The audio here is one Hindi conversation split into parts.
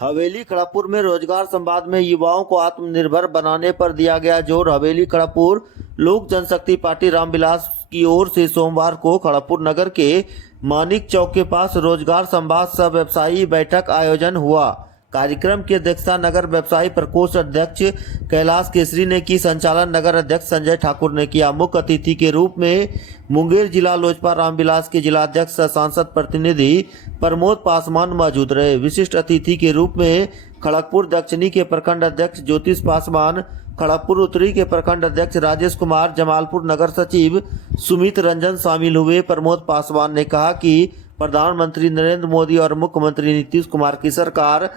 हवेली खड़गपुर में रोजगार संवाद में युवाओं को आत्मनिर्भर बनाने पर दिया गया जोर। हवेली खड़गपुर लोक जनशक्ति पार्टी रामविलास की ओर से सोमवार को खड़गपुर नगर के मानिक चौक के पास रोजगार संवाद सह व्यवसायी बैठक आयोजन हुआ। कार्यक्रम की अध्यक्षता नगर व्यवसायी प्रकोष्ठ अध्यक्ष कैलाश केसरी ने की। संचालन नगर अध्यक्ष संजय ठाकुर ने किया। मुख्य अतिथि के रूप में मुंगेर जिला लोजपा रामविलास के जिलाध्यक्ष सांसद प्रतिनिधि प्रमोद पासवान मौजूद रहे। विशिष्ट अतिथि के रूप में खड़गपुर दक्षिणी के प्रखंड अध्यक्ष ज्योतिष पासवान, खड़गपुर उत्तरी के प्रखंड अध्यक्ष राजेश कुमार, जमालपुर नगर सचिव सुमित रंजन शामिल हुए। प्रमोद पासवान ने कहा कि प्रधानमंत्री नरेंद्र मोदी और मुख्यमंत्री नीतीश कुमार की सरकार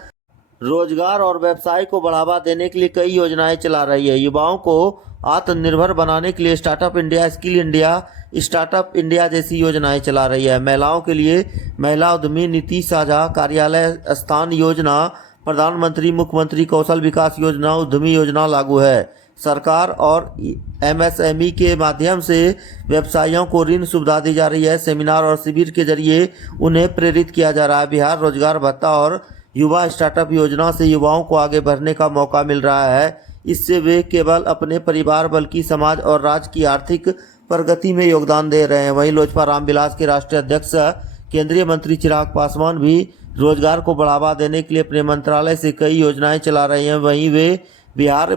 रोजगार और व्यवसाय को बढ़ावा देने के लिए कई योजनाएं चला रही है। युवाओं को आत्मनिर्भर बनाने के लिए startup India, skill India, startup India जैसी योजनाएं चला रही है। महिलाओं के लिए महिला उद्यमी नीति साझा कार्यालय स्थान योजना, प्रधानमंत्री मुख्यमंत्री कौशल विकास योजना, उद्यमी योजना लागू है। सरकार और एमएसएमई के माध्यम से व्यवसायियों को ऋण सुविधा दी जा रही है। सेमिनार और शिविर के जरिए उन्हें प्रेरित किया जा रहा है। बिहार रोजगार भत्ता और युवा स्टार्टअप योजना से युवाओं को आगे बढ़ने का मौका मिल रहा है। इससे वे केवल अपने परिवार बल्कि समाज और राज्य की आर्थिक प्रगति में योगदान दे रहे हैं। वहीं लोजपा रामविलास के राष्ट्रीय अध्यक्ष केंद्रीय मंत्री चिराग पासवान भी रोजगार को बढ़ावा देने के लिए अपने मंत्रालय से कई योजनाएं चला रहे हैं। वहीं वे बिहारी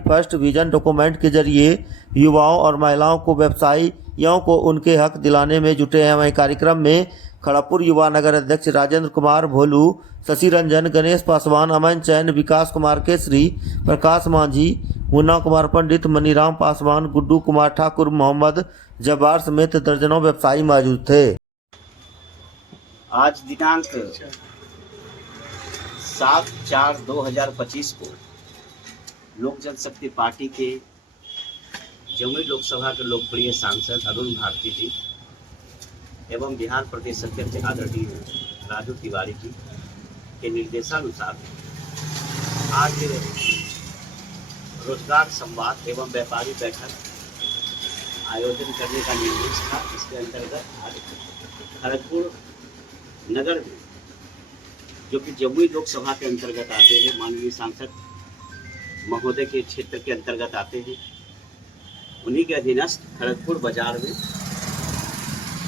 फर्स्ट विजन डॉक्यूमेंट के जरिए युवाओं और महिलाओं को व्यवसायियों को उनके हक दिलाने में जुटे हैं। वहीं कार्यक्रम में खड़गपुर युवा नगर अध्यक्ष राजेंद्र कुमार भोलू, शशि रंजन, गणेश पासवान, अमन चैन, विकास कुमार केसरी, प्रकाश मांझी, मुन्ना कुमार पंडित, मनीराम पासवान, गुड्डू कुमार ठाकुर, मोहम्मद जब्बार समेत दर्जनों व्यवसायी मौजूद थे। आज दिनांक 7/4/2025 को लोक जनशक्ति पार्टी के जमुई लोकसभा के लोकप्रिय सांसद अरुण भारती जी एवं बिहार प्रदेश अध्यक्ष आदरणीय राजू तिवारी जी के निर्देशानुसार आज रोजगार संवाद एवं व्यापारी बैठक आयोजन करने का निर्देश था। इसके अंतर्गत आज खड़गपुर नगर में, जो कि जमुई लोकसभा के अंतर्गत आते हैं, माननीय सांसद महोदय के क्षेत्र के अंतर्गत आते हैं, उन्हीं के अधीनस्थ खड़गपुर बाजार में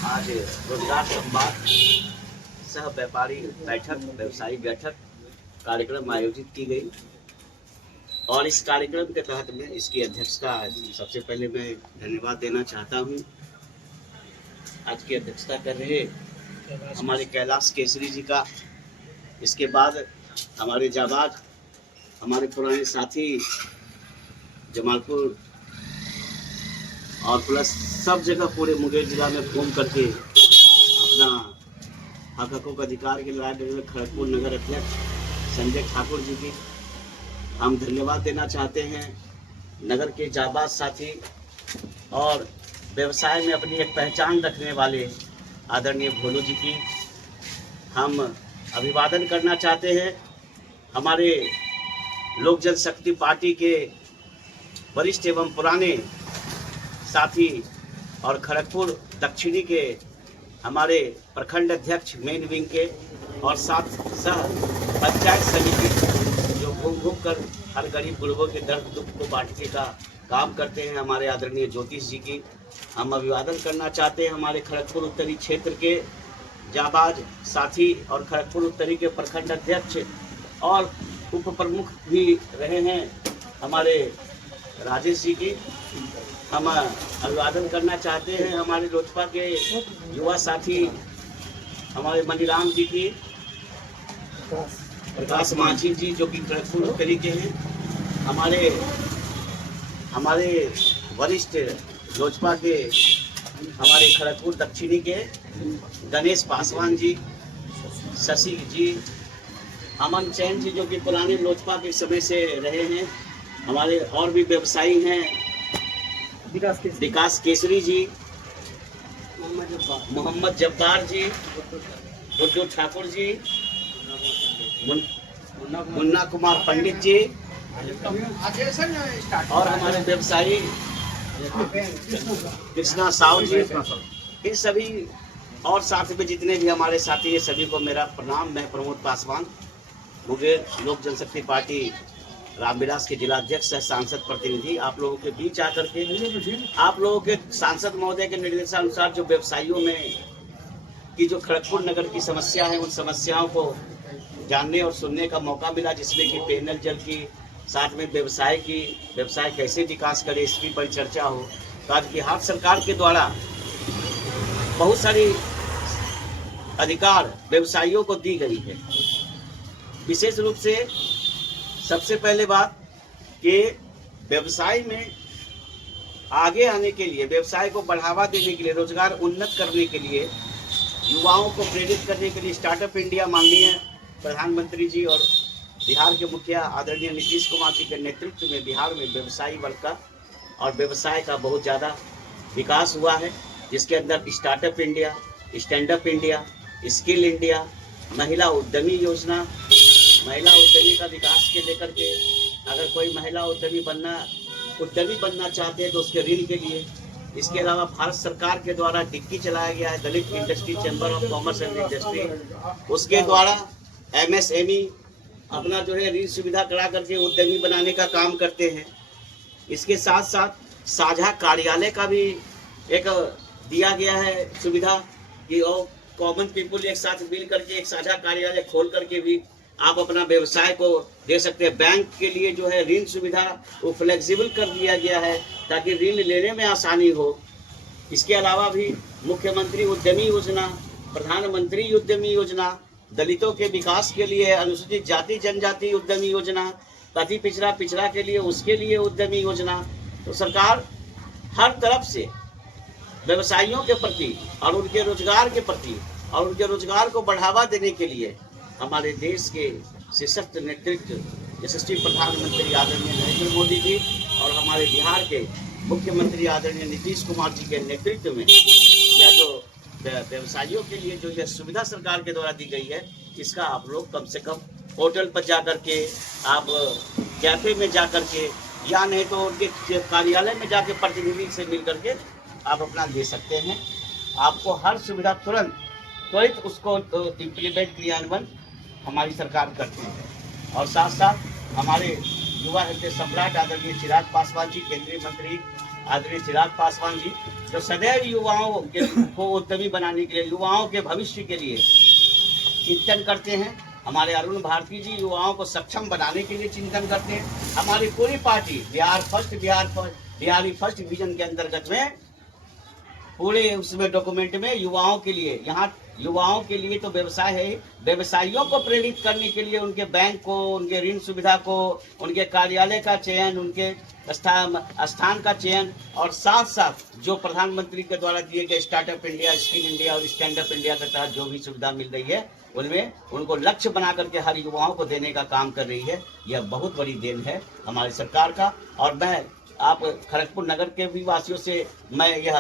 आज रोजगार संवाद सह व्यापारी बैठक, व्यवसायी बैठक कार्यक्रम आयोजित की गई। और इस कार्यक्रम के तहत में इसकी अध्यक्षता सबसे पहले मैं धन्यवाद देना चाहता हूं। आज की अध्यक्षता कर रहे हमारे कैलाश केसरी जी का, इसके बाद हमारे जाबाज, हमारे पुराने साथी जमालपुर और प्लस सब जगह पूरे मुंगेर जिला में घूम करके अपना हकों का अधिकार के लिए खड़गपुर नगर अध्यक्ष संजय ठाकुर जी की हम धन्यवाद देना चाहते हैं। नगर के जाबाज साथी और व्यवसाय में अपनी एक पहचान रखने वाले आदरणीय भोलू जी की हम अभिवादन करना चाहते हैं। हमारे लोक जनशक्ति पार्टी के वरिष्ठ एवं पुराने साथी और खड़गपुर दक्षिणी के हमारे प्रखंड अध्यक्ष मेन विंग के और साथ सह पंचायत समिति जो घूम घूम कर हर गरीब गुरबों के दर्द दुख को बांटने का काम करते हैं, हमारे आदरणीय ज्योतिष जी की हम अभिवादन करना चाहते हैं। हमारे खड़गपुर उत्तरी क्षेत्र के जाबाज साथी और खड़गपुर उत्तरी के प्रखंड अध्यक्ष और उप प्रमुख भी रहे हैं हमारे राजेश जी की हम अभिवादन करना चाहते हैं। हमारे लोजपा के युवा साथी हमारे मनीराम जी की, प्रकाश मांझी जी जो कि खड़गपुर उत्तरी के हैं, हमारे वरिष्ठ लोजपा के हमारे खड़गपुर दक्षिणी के गणेश पासवान जी, शशि जी, अमन चैन जी जो कि पुराने लोजपा के समय से रहे हैं, हमारे और भी व्यवसायी हैं, विकास केसरी जी, मोहम्मद जब्बार जी, गुड्डू ठाकुर जी, मुन्ना कुमार पंडित जी और हमारे व्यवसायी कृष्णा साहू जी, इन सभी और साथ में जितने भी हमारे साथी हैं सभी को मेरा प्रणाम। मैं प्रमोद पासवान मुंगेर लोक जनशक्ति पार्टी रामविलास के जिलाध्यक्ष है, सांसद प्रतिनिधि आप लोगों के बीच आकर के आप लोगों के सांसद महोदय के निर्देशानुसार जो व्यवसायियों में की जो खड़गपुर नगर की समस्या है, उन समस्याओं को जानने और सुनने का मौका मिला, जिसमें कि पेयजल जल की, साथ में व्यवसाय कैसे विकास करे इसकी परिचर्चा हो। तो आज बिहार सरकार के द्वारा बहुत सारी अधिकार व्यवसायियों को दी गई है। विशेष रूप से सबसे पहले बात कि व्यवसाय में आगे आने के लिए, व्यवसाय को बढ़ावा देने के लिए, रोजगार उन्नत करने के लिए, युवाओं को प्रेरित करने के लिए स्टार्टअप इंडिया माननीय प्रधानमंत्री जी और बिहार के मुखिया आदरणीय नीतीश कुमार जी के नेतृत्व में बिहार में व्यवसायी वर्ग का और व्यवसाय का बहुत ज़्यादा विकास हुआ है, जिसके अंदर startup India, stand up India, skill India, महिला उद्यमी योजना, महिला उद्यमी का विकास के लेकर के अगर कोई महिला उद्यमी बनना चाहते हैं तो उसके ऋण के लिए, इसके अलावा भारत सरकार के द्वारा डिक्की चलाया गया है Dalit industry chamber of commerce and industry, उसके द्वारा MSME अपना जो है ऋण सुविधा करा करके उद्यमी बनाने का काम करते हैं। इसके साथ साथ साझा कार्यालय का भी एक दिया गया है सुविधा कि और कॉमन पीपुल एक साथ मिल करके एक साझा कार्यालय खोल करके भी आप अपना व्यवसाय को दे सकते हैं। बैंक के लिए जो है ऋण सुविधा वो फ्लेक्सिबल कर दिया गया है ताकि ऋण लेने में आसानी हो। इसके अलावा भी मुख्यमंत्री उद्यमी योजना, प्रधानमंत्री उद्यमी योजना, दलितों के विकास के लिए अनुसूचित जाति जनजाति उद्यमी योजना, अति पिछड़ा के लिए उसके लिए उद्यमी योजना। तो सरकार हर तरफ से व्यवसायियों के प्रति और उनके रोजगार के प्रति और उनके रोजगार को बढ़ावा देने के लिए हमारे देश के सशक्त नेतृत्व यशस्वी प्रधानमंत्री आदरणीय नरेंद्र मोदी जी और हमारे बिहार के मुख्यमंत्री आदरणीय नीतीश कुमार जी के नेतृत्व में यह जो व्यवसायियों के लिए जो यह सुविधा सरकार के द्वारा दी गई है, इसका आप लोग कम से कम होटल पर जा कर के, आप कैफे में जा कर के, या नहीं तो उनके कार्यालय में जाके प्रतिनिधि से मिल करके आप अपना ले सकते हैं। आपको हर सुविधा त्वरित उसको इम्प्लीमेंट क्रियान्वयन हमारी सरकार करती है। और साथ साथ हमारे युवा हृदय सम्राट आदरणीय चिराग पासवान जी, केंद्रीय मंत्री आदरणीय चिराग पासवान जी, जो सदैव युवाओं को उद्यमी बनाने के लिए, युवाओं के भविष्य के लिए चिंतन करते हैं। हमारे अरुण भारती जी युवाओं को सक्षम बनाने के लिए चिंतन करते हैं। हमारी पूरी पार्टी बिहारी फर्स्ट विजन के अंतर्गत में पूरे उसमें डॉक्यूमेंट में युवाओं के लिए, यहाँ युवाओं के लिए तो व्यवसाय है, व्यवसायियों को प्रेरित करने के लिए उनके बैंक को, उनके ऋण सुविधा को, उनके कार्यालय का चयन, उनके स्थान का चयन, और साथ साथ जो प्रधानमंत्री के द्वारा दिए गए स्टार्टअप इंडिया, स्किल इंडिया और स्टैंड अप इंडिया के तहत जो भी सुविधा मिल रही है, उनमें उनको लक्ष्य बना करके हर युवाओं को देने का काम कर रही है। यह बहुत बड़ी देन है हमारी सरकार का। और मैं आप खड़गपुर नगर के भी वासियों से मैं यह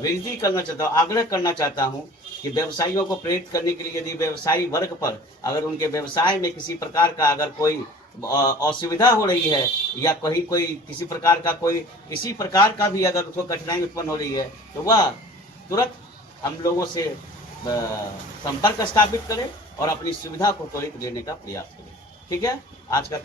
विनती करना चाहता हूँ, आग्रह करना चाहता हूँ कि व्यवसायियों को प्रेरित करने के लिए यदि व्यवसायी वर्ग पर अगर उनके व्यवसाय में किसी प्रकार का अगर कोई असुविधा हो रही है या कोई किसी प्रकार का भी अगर उसको कठिनाई उत्पन्न हो रही है, तो वह तुरंत हम लोगों से संपर्क स्थापित करें और अपनी सुविधा को त्वरित लेने का प्रयास करें। ठीक है, आज का